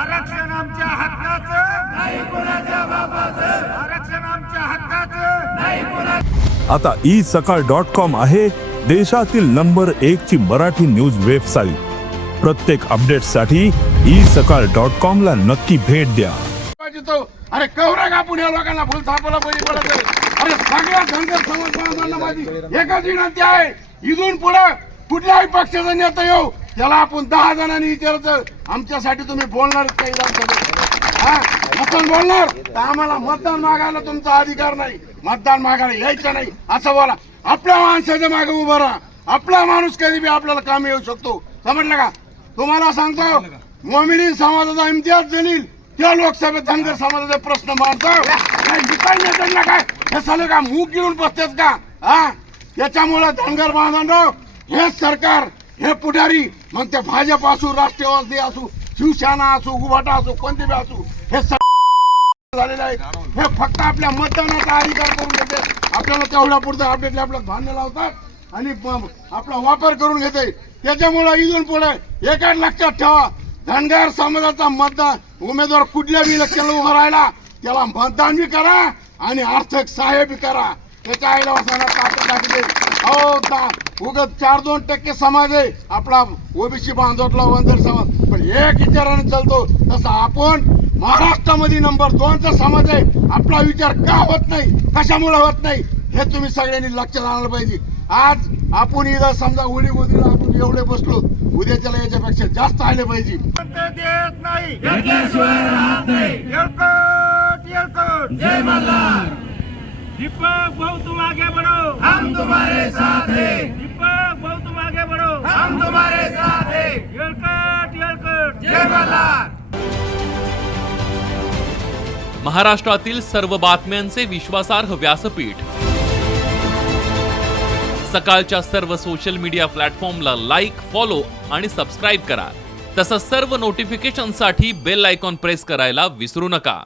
आरक्षण आमच्या हक्काचं? नाही कोणाच्या बापाचं आरक्षण आमच्या हक्काचं? नाही कोणा आता ई सकाळ डॉट कॉम आहे देशातील नंबर एक ची मराठी न्यूज वेबसाईट प्रत्येक अपडेटसाठी ई सकाळ डॉट कॉम ला नक्की भेट द्या. पाहिजे अरे कवरा कापून या लोकांना फुल थापाला बरी पडत. आहे. अरे सगळ्या धनगर समाज बांधवांना माझी एकच विनंती आहे इथून पुढे कुठल्याही पक्षाचा नेता येऊ त्याला आपण दहा जणांनी विचारायचं आमच्यासाठी तुम्ही बोलणार काही हा? आपण बोलणार? तर आम्हाला मतदान मागायला तुमचा अधिकार नाही. मतदान मागायला यायचं नाही. असं बोला. आपल्या माणसाच्या मागे उभं राहा. आपला माणूस कधी बी आपल्याला काम येऊ शकतो. समजलं का? तुम्हाला सांगतो मोमिनी समाजाचा इम्तियाज जलील त्या लोकसभेत धनगर समाजाचा प्रश्न मांडतो. काय काय? हे साले का मूग गिळून बसतेस का? हा? त्याच्यामुळे धनगर बांधव हे सरकार हे पुढारी मग ते भाजप असू राष्ट्रवादी असू शिवसेना असू उभाटा असू कोणते बी असू हे झालेले आहेत हे फक्त आपल्या मतदानाचा अधिकार करून घेते. आपल्याला तेवढ्या पुढचं अपडेट आपलं धान्य लावतात आणि आपला वापर करून घेते. त्याच्यामुळे इथून पुढे एकाच लक्षात ठेवा. धनगर समाजाचा मतदान उमेदवार कुठल्या बी इलेक्शनला उभा राहिला त्याला मतदान बी करा आणि आर्थिक सहाय्य बी करा. त्याच्या आईला वासना ताकद टाकले हो दा उगत चार दोन टक्के समाज आहे. आपला ओबीसी बांधवतला वंजर समाज. पण एक विचाराने चालतो तसं आपण महाराष्ट्रामध्ये नंबर दोनचा समाज आहे. आपला विचार का होत नाही? कशामुळे होत नाही? हे तुम्ही सगळ्यांनी लक्षात आणलं पाहिजे. आज आपण इथं समजा उडी उदीला आपण एवढे बसलो उद्याच्याला याच्यापेक्षा जास्त आले पाहिजे ते देत नाही घेतल्याशिवाय राहत नाही येळकोट येळकोट जय मल्हार दीपक भाऊ तुम आगे बढ़ो. हम तुम्हारे साथ हैं. दीपक भाऊ तुम आगे बढ़ो. हम तुम्हारे साथ हैं. येळकोट येळकोट जय मल्हार महाराष्ट्रातील सर्व बातम्यांचे विश्वासार्ह व्यासपीठ. सकाळच्या सर्व सोशल मीडिया प्लॅटफॉर्मला लाईक फॉलो आणि सबस्क्राईब करा. तसंच सर्व नोटिफिकेशनसाठी बेल आयकॉन प्रेस करायला विसरू नका.